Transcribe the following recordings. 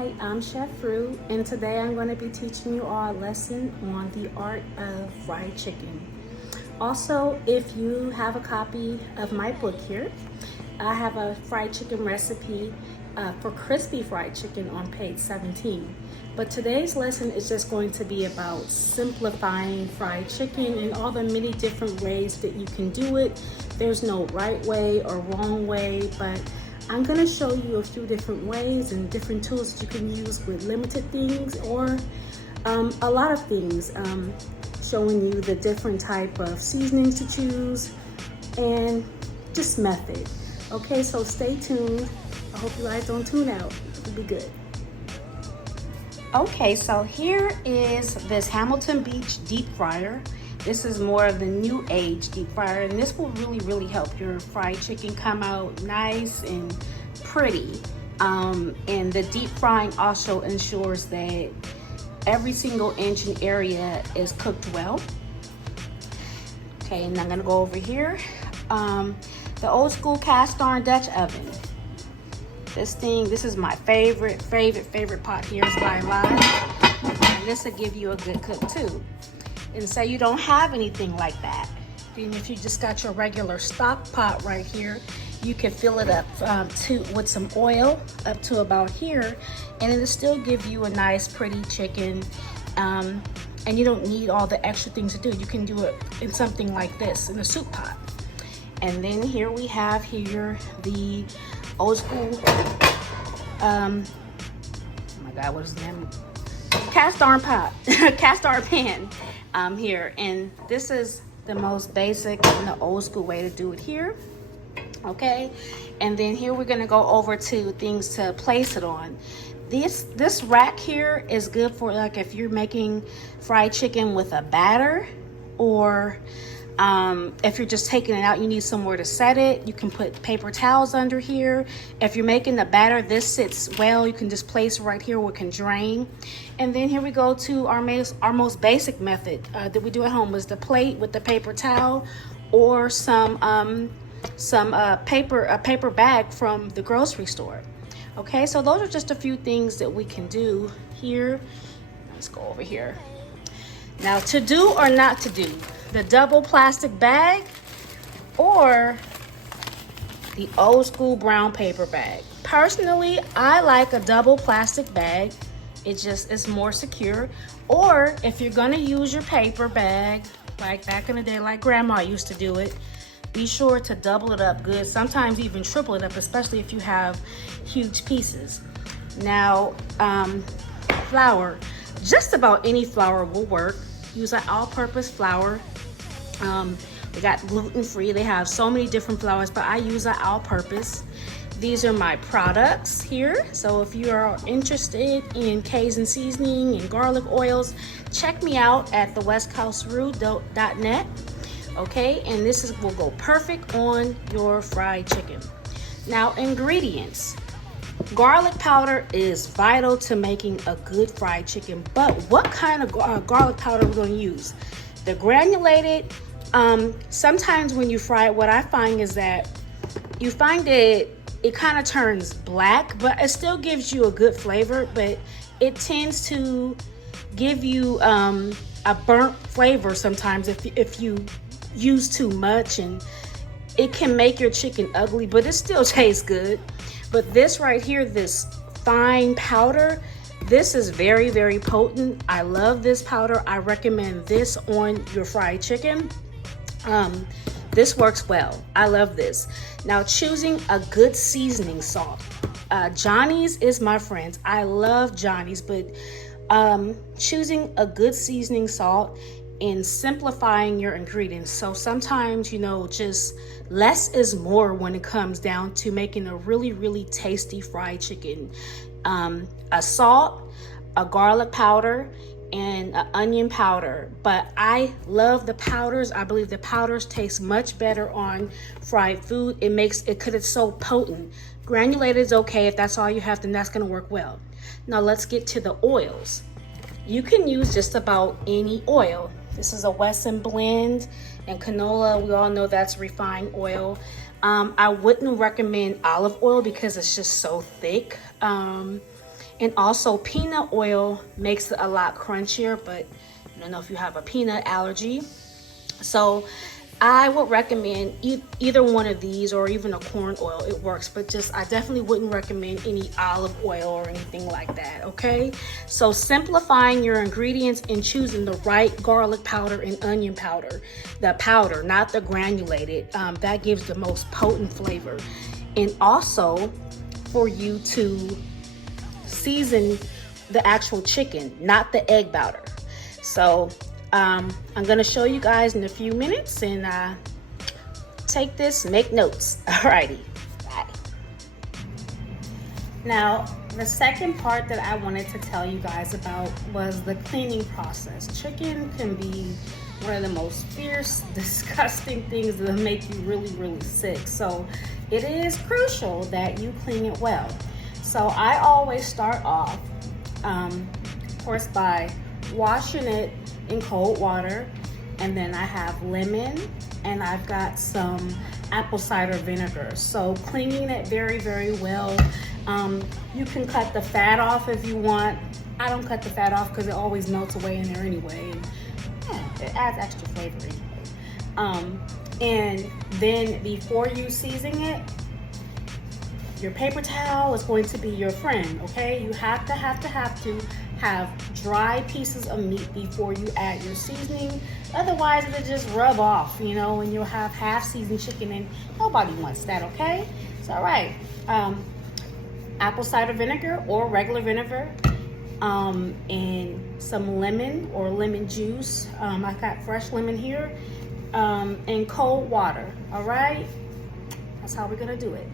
Hi, I'm Chef Roux, and today I'm going to be teaching you all a lesson on the art of fried chicken. Also, if you have a copy of my book here, I have a fried chicken recipe for crispy fried chicken on page 17. But today's lesson is just going to be about simplifying fried chicken and all the many different ways that you can do it. There's no right way or wrong way, but I'm going to show you a few different ways and different tools that you can use with limited things or a lot of things, showing you the different type of seasonings to choose and just method. Okay, so stay tuned. I hope you guys don't tune out. It'll be good. Okay, so here is this Hamilton Beach deep fryer. This is more of the new age deep fryer, and this will really help your fried chicken come out nice and pretty. And the deep frying also ensures that every single inch and area is cooked well. Okay, and I'm gonna go over here. The old school cast iron Dutch oven. This is my favorite pot here is by line. And this will give you a good cook too. And say you don't have anything like that, and if you just got your regular stock pot right here, you can fill it up with some oil up to about here, and it'll still give you a nice pretty chicken, and you don't need all the extra things to do. You can do it in something like this in a soup pot. And then here we have the old school oh my god, what is the name? Cast iron pot. Cast iron pan here, and this is the most basic and the old school way to do it here. Okay, and then here we're gonna go over to things to place it on. This rack here is good for like if you're making fried chicken with a batter, or if you're just taking it out, you need somewhere to set it. You can put paper towels under here. If you're making the batter, this sits well. You can just place right here where it can drain. And then here we go to our most basic method that we do at home is the plate with the paper towel, or some paper bag from the grocery store. Okay, so those are just a few things that we can do here. Let's go over here. Now, to do or not to do, the double plastic bag or the old school brown paper bag. Personally, I like a double plastic bag. It's more secure. Or if you're gonna use your paper bag, like back in the day, like grandma used to do it, be sure to double it up good, sometimes even triple it up, especially if you have huge pieces. Now, flour, just about any flour will work. Use an all-purpose flour. They got gluten-free. They have so many different flours, but I use an all-purpose. These are my products here. So if you are interested in Cajun seasoning and garlic oils, check me out at thewestcoastroux.net. Okay, and will go perfect on your fried chicken. Now, ingredients. Garlic powder is vital to making a good fried chicken, but what kind of garlic powder are we going to use? The granulated, sometimes when you fry it, what I find is that you find it kind of turns black, but it still gives you a good flavor, but it tends to give you a burnt flavor sometimes if you use too much, and it can make your chicken ugly, but it still tastes good. But this right here, this fine powder, this is very potent. I love this powder. I recommend this on your fried chicken. This works well. I love this. Now, choosing a good seasoning salt. Johnny's is my friend. I love Johnny's, but choosing a good seasoning salt and simplifying your ingredients. So sometimes, just less is more when it comes down to making a really tasty fried chicken. A salt, a garlic powder, and an onion powder. But I love the powders. I believe the powders taste much better on fried food. Because it's so potent. Granulated is okay. If that's all you have, then that's gonna work well. Now let's get to the oils. You can use just about any oil. This is a Wesson blend, and canola, we all know that's refined oil. I wouldn't recommend olive oil because it's just so thick. And also peanut oil makes it a lot crunchier, but I don't know if you have a peanut allergy. So I would recommend either one of these, or even a corn oil. It works, but just I definitely wouldn't recommend any olive oil or anything like that, okay? So simplifying your ingredients and choosing the right garlic powder and onion powder. The powder, not the granulated. That gives the most potent flavor. And also for you to season the actual chicken, not the egg powder. So I'm gonna show you guys in a few minutes, and take this, make notes. Alrighty, bye. Now, the second part that I wanted to tell you guys about was the cleaning process. Chicken can be one of the most fierce, disgusting things that make you really, really sick. So it is crucial that you clean it well. So I always start off, of course, by washing it in cold water, and then I have lemon, and I've got some apple cider vinegar. So cleaning it very, very well. You can cut the fat off if you want. I don't cut the fat off because it always melts away in there anyway. And it adds extra flavor anyway. And then before you season it, your paper towel is going to be your friend, okay? You have to have dry pieces of meat before you add your seasoning. Otherwise, it'll just rub off, you know, and you'll have half-seasoned chicken, and nobody wants that, okay? So, all right, apple cider vinegar or regular vinegar, and some lemon or lemon juice. I got fresh lemon here, and cold water, all right? That's how we're gonna do it.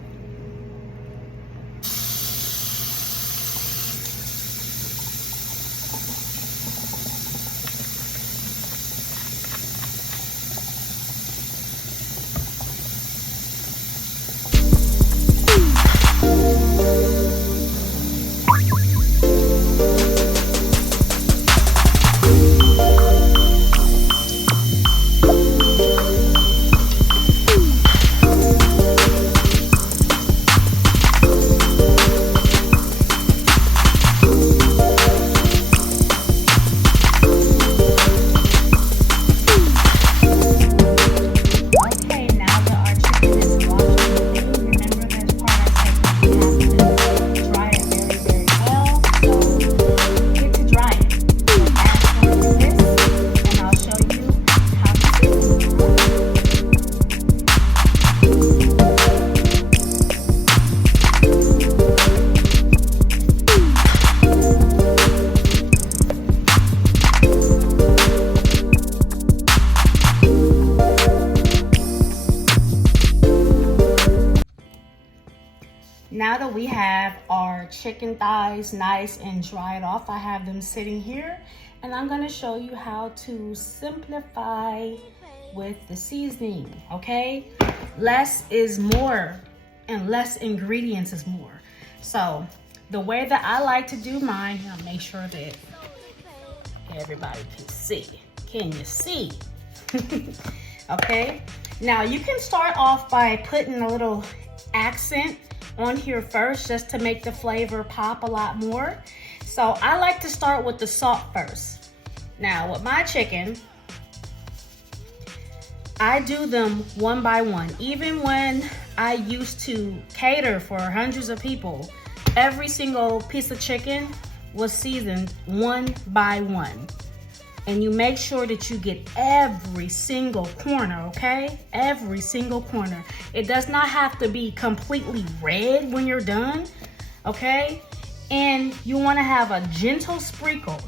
Now that we have our chicken thighs nice and dried off, I have them sitting here, and I'm gonna show you how to simplify with the seasoning, okay? Less is more, and less ingredients is more. So the way that I like to do mine, I'll make sure that everybody can see. Can you see? Okay, now you can start off by putting a little accent on here first, just to make the flavor pop a lot more. So I like to start with the salt first. Now with my chicken, I do them one by one. Even when I used to cater for hundreds of people, every single piece of chicken was seasoned one by one. And you make sure that you get every single corner, okay? Every single corner. It does not have to be completely red when you're done, okay? And you wanna have a gentle sprinkle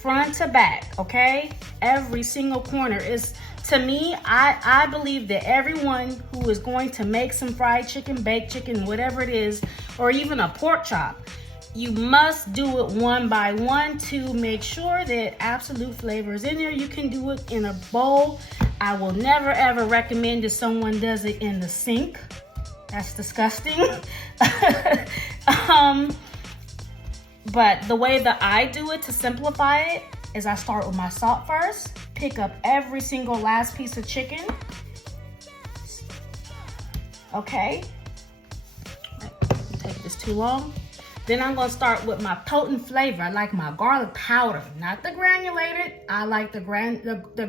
front to back, okay? Every single corner is, to me, I believe that everyone who is going to make some fried chicken, baked chicken, whatever it is, or even a pork chop, you must do it one by one to make sure that absolute flavor is in there. You can do it in a bowl. I will never ever recommend that someone does it in the sink. That's disgusting. But the way that I do it to simplify it is I start with my salt first, pick up every single last piece of chicken. Okay. Take this too long. Then I'm gonna start with my potent flavor. I like my garlic powder, not the granulated. I like the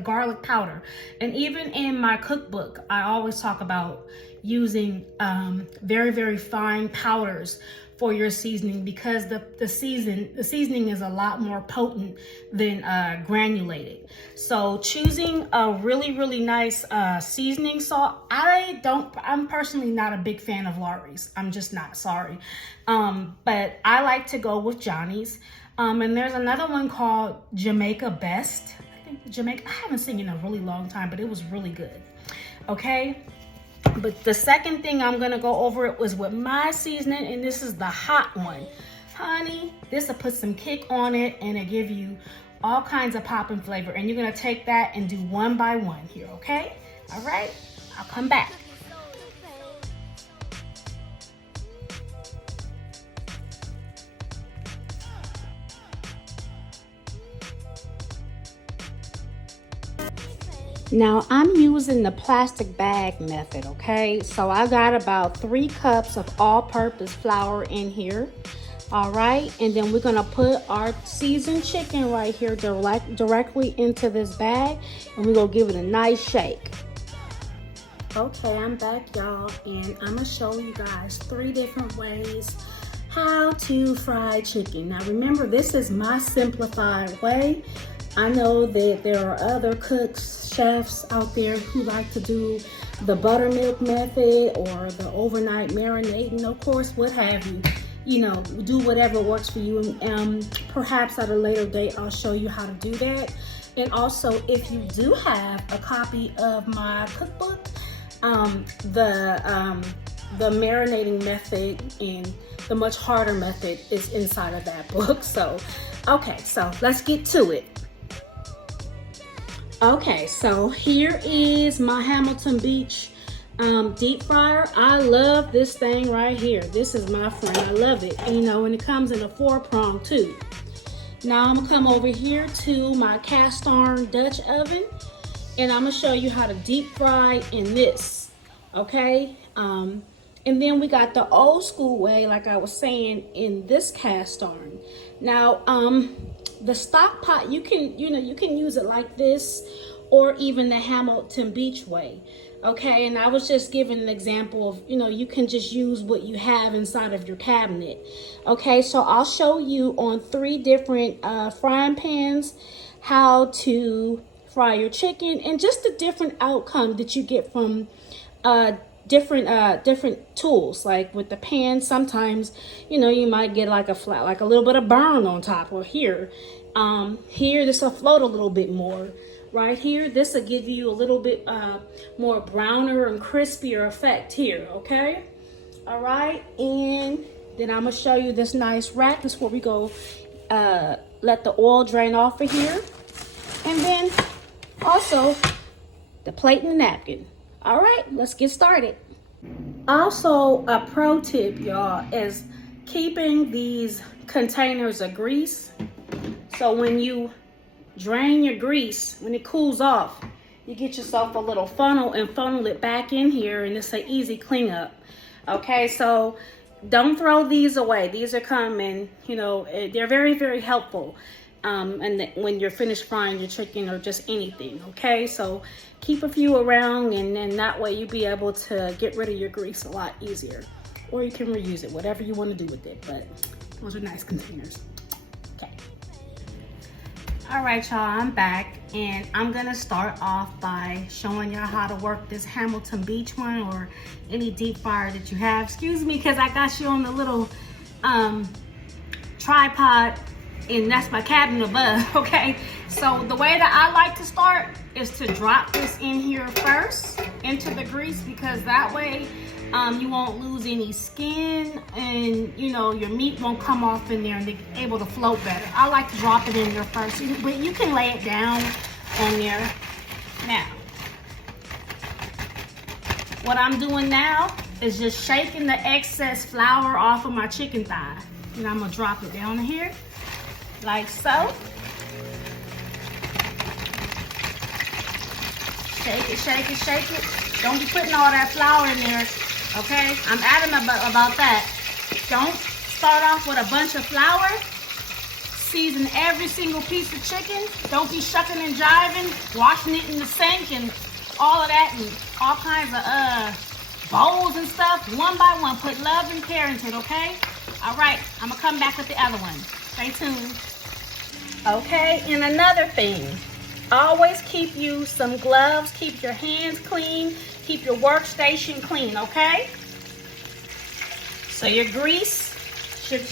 garlic powder. And even in my cookbook, I always talk about using very, very fine powders for your seasoning, because the seasoning is a lot more potent than granulated. So choosing a really, really nice seasoning salt. I'm personally not a big fan of Lawry's. I'm just not, sorry. But I like to go with Johnny's. And there's another one called Jamaica Best. I think Jamaica, I haven't seen it in a really long time, but it was really good. Okay. But the second thing I'm gonna go over it was with my seasoning, and this is the hot one. Honey, this will put some kick on it, and it give you all kinds of pop and flavor. And you're gonna take that and do one by one here, okay? All right, I'll come back. Now I'm using the plastic bag method, okay? So I got about 3 cups of all-purpose flour in here, all right? And then we're gonna put our seasoned chicken right here directly into this bag, and we're gonna give it a nice shake. Okay, I'm back, y'all, and I'm gonna show you guys 3 different ways how to fry chicken. Now remember, this is my simplified way. I know that there are other cooks, chefs out there who like to do the buttermilk method or the overnight marinating, of course, what have you. You know, do whatever works for you. And perhaps at a later date, I'll show you how to do that. And also, if you do have a copy of my cookbook, the marinating method and the much harder method is inside of that book. So, okay, so let's get to it. Okay, so here is my Hamilton Beach deep fryer. I love this thing right here. This is my friend. I love it. And, you know, and it comes in a 4-prong too. Now I'm gonna come over here to my cast iron Dutch oven, and I'm gonna show you how to deep fry in this. Okay, and then we got the old school way, like I was saying, in this cast iron. Now the stock pot, you can use it like this, or even the Hamilton Beach way. Okay, and I was just giving an example of, you can just use what you have inside of your cabinet. Okay, so I'll show you on 3 different frying pans how to fry your chicken, and just the different outcome that you get from different tools. Like with the pan, sometimes you might get like a little bit of burn on top, or here this will float a little bit more. Right here, this will give you a little bit more browner and crispier effect here. Okay, all right, and then I'm gonna show you this nice rack. This is where we go let the oil drain off of here, and then also the plate and the napkin. All right, let's get started. Also, a pro tip, y'all, is keeping these containers of grease. So when you drain your grease, when it cools off, you get yourself a little funnel and funnel it back in here, and it's an easy cleanup. Okay, so don't throw these away. These are coming, they're very, very helpful. And when you're finished frying your chicken or just anything, okay? So keep a few around, and then that way you'll be able to get rid of your grease a lot easier. Or you can reuse it, whatever you want to do with it, but those are nice containers. Okay. All right, y'all, I'm back, and I'm gonna start off by showing y'all how to work this Hamilton Beach one, or any deep fryer that you have. Excuse me, because I got you on the little tripod, and that's my cabinet above. Okay, so the way that I like to start is to drop this in here first into the grease, because that way you won't lose any skin, and your meat won't come off in there, and they're able to float better. I like to drop it in there first, but you can lay it down on there. Now, what I'm doing now is just shaking the excess flour off of my chicken thigh, and I'm gonna drop it down here like so. Shake it, shake it, shake it. Don't be putting all that flour in there. Okay, I'm adamant about that. Don't Start off with a bunch of flour. Season every single piece of chicken. Don't be shucking and jiving, washing it in the sink and all of that and all kinds of bowls and stuff. One by one, put love and care into it, okay? All right, I'm gonna come back with the other one. Stay tuned. Okay, and another thing, always keep you some gloves, keep your hands clean, keep your workstation clean, okay? So your grease should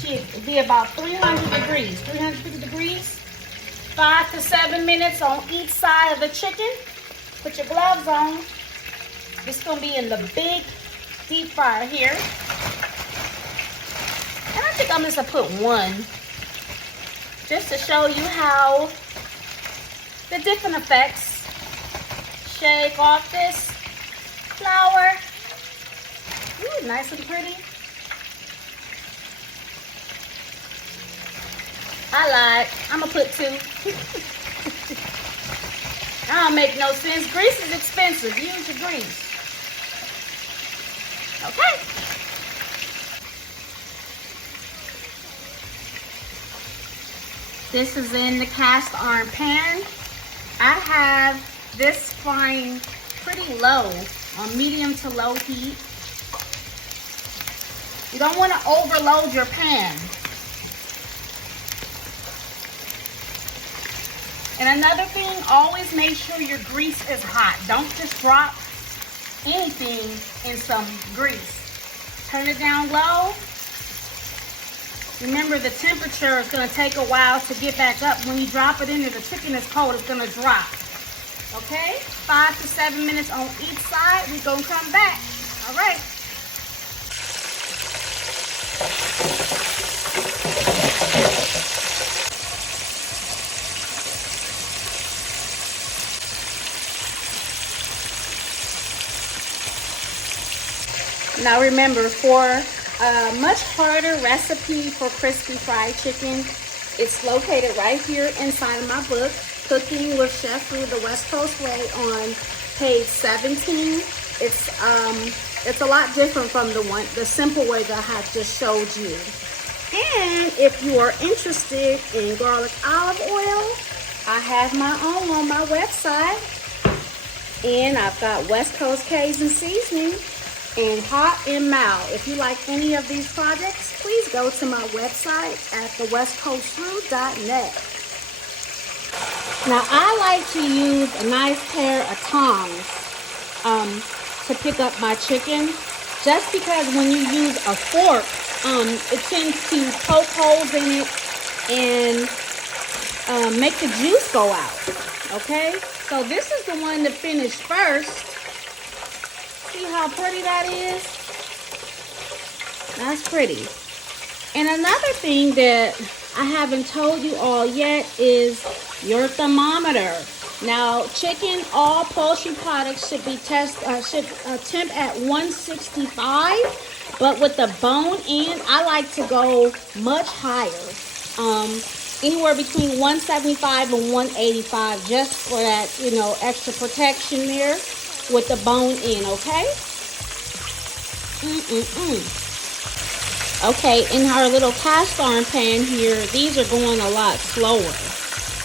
be about 300 degrees, 350 degrees, 5 to 7 minutes on each side of the chicken. Put your gloves on. This is gonna be in the big deep fryer here. And I think I'm just gonna put one, just to show you how the different effects. Shake off this flour. Ooh, nice and pretty. I lied. I'm gonna put two. That don't make no sense. Grease is expensive. Use your grease. Okay. This is in the cast iron pan. I have this frying pretty low, on medium to low heat. You don't want to overload your pan. And another thing, always make sure your grease is hot. Don't just drop anything in some grease. Turn it down low. Remember, the temperature is going to take a while to get back up. When you drop it in there, the chicken is cold, it's going to drop. Okay? 5 to 7 minutes on each side. We're going to come back. All right. Now remember, for a much harder recipe for crispy fried chicken, it's located right here inside of my book, Cooking with Chef Roux the West Coast Way, on page 17. It's a lot different from the simple way that I have just showed you. And if you are interested in garlic olive oil, I have my own on my website. And I've got West Coast Cajun seasoning and hot and mild. If you like any of these projects, please go to my website at thewestcoastroux.net. Now I like to use a nice pair of tongs to pick up my chicken, just because when you use a fork, it tends to poke holes in it and make the juice go out. Okay, so this is the one that finished first. See how pretty that is? That's pretty. And another thing that I haven't told you all yet is your thermometer. Now, chicken, all poultry products should be temp at 165, but with the bone in, I like to go much higher. Anywhere between 175 and 185, just for that, extra protection there with the bone in, okay? Okay, in our little cast iron pan here, these are going a lot slower,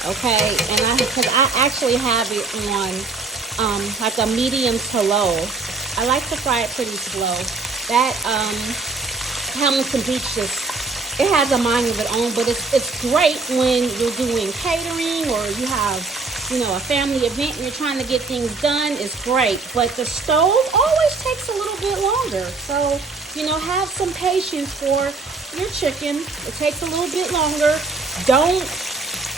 okay? And because I actually have it on like a medium to low. I like to fry it pretty slow. That Hamilton Beach it has a mind of its own, but it's great when you're doing catering or you have a family event and you're trying to get things done. It's great, but the stove always takes a little bit longer. So, have some patience for your chicken. It takes a little bit longer. Don't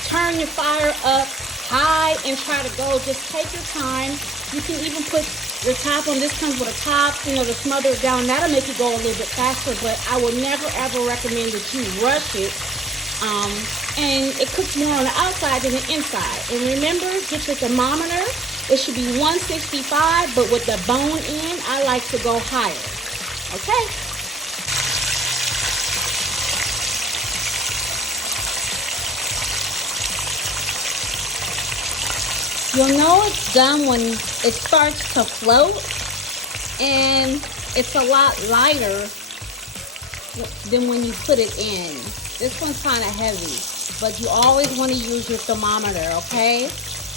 turn your fire up high and try to go. Just take your time. You can even put your top on. This comes with a top, to smother it down. That'll make it go a little bit faster, but I would never ever recommend that you rush it. And it cooks more on the outside than the inside. And remember, get your thermometer. It should be 165, but with the bone in, I like to go higher. Okay? You'll know it's done when it starts to float and it's a lot lighter than when you put it in. This one's kind of heavy, but you always want to use your thermometer, okay?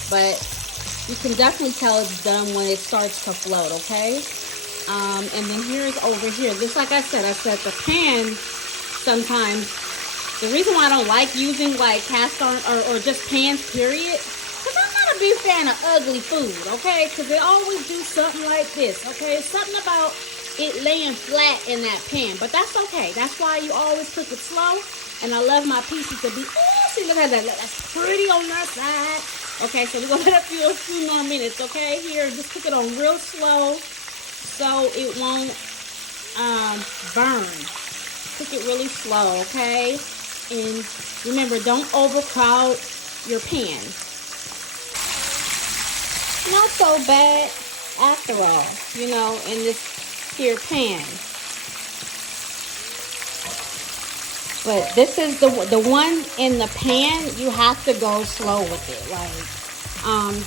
But you can definitely tell it's done when it starts to float, okay? And then here's over here. Just like I said the pan sometimes, the reason why I don't like using like cast iron or just pans, period, because I'm not a big fan of ugly food, okay? Because they always do something like this, okay? Something about it laying flat in that pan, but that's okay. That's why you always cook it slow. And I love my pieces to be, oh, see, look at that. That's pretty on that side. Okay, so we're going to let it a few more minutes, okay? Here, just cook it on real slow so it won't burn. Cook it really slow, okay? And remember, don't overcrowd your pan. Not so bad after all, you know, in this here pan. But this is the one in the pan, you have to go slow with it. Like,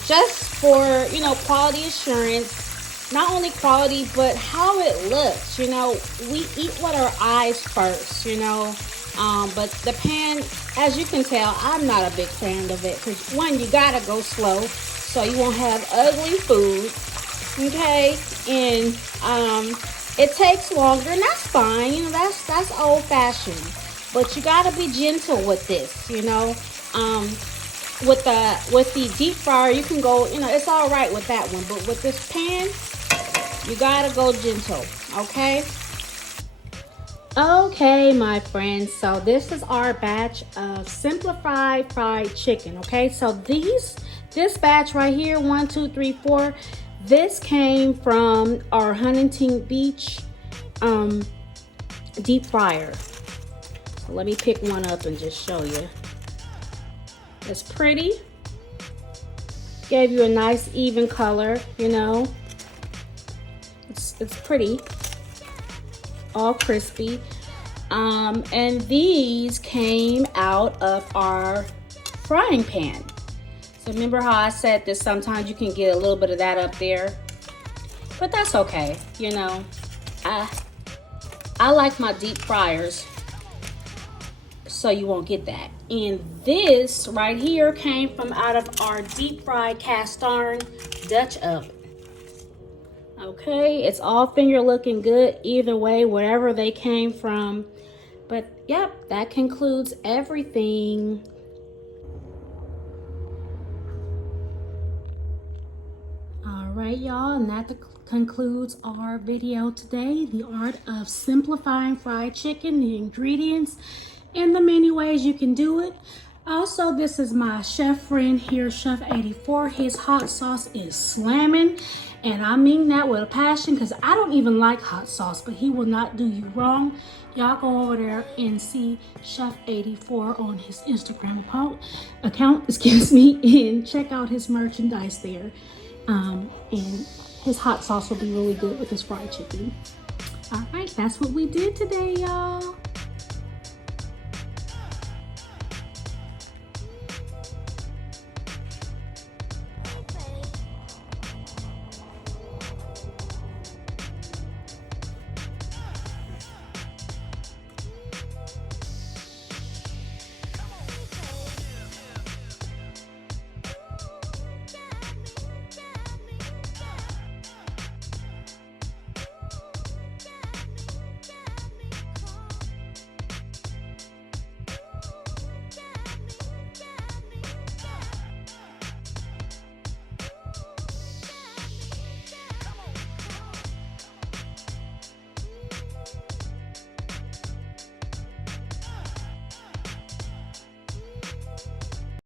just for, you know, quality assurance. Not only quality, but how it looks, you know. We eat with our eyes first, you know. But the pan, as you can tell, I'm not a big fan of it. Because, one, you got to go slow so you won't have ugly food, okay? And it takes longer, and that's fine. You know, that's old-fashioned. But you got to be gentle with this, you know. With the deep fryer, you can go, you know, it's all right with that one. But with this pan, you got to go gentle, okay? Okay, my friends, so this is our batch of simplified fried chicken, okay? So this batch right here, 1, 2, 3, 4, this came from our Huntington Beach deep fryer. So let me pick one up and just show you. It's pretty. Gave you a nice even color, you know. It's pretty. All crispy. And these came out of our frying pan. So remember how I said that sometimes you can get a little bit of that up there, but that's okay, you know. I like my deep fryers, so you won't get that. And this right here came from out of our deep fried cast iron Dutch oven. Okay, it's all finger looking good either way, wherever they came from. But yep, that concludes everything. All right, y'all, and that concludes our video today. The art of simplifying fried chicken, the ingredients, and the many ways you can do it. Also, this is my chef friend here, Chef 84. His hot sauce is slamming. And I mean that with a passion, because I don't even like hot sauce, but he will not do you wrong. Y'all go over there and see Chef 84 on his Instagram account, excuse me, and check out his merchandise there. And his hot sauce will be really good with his fried chicken. All right, that's what we did today, y'all.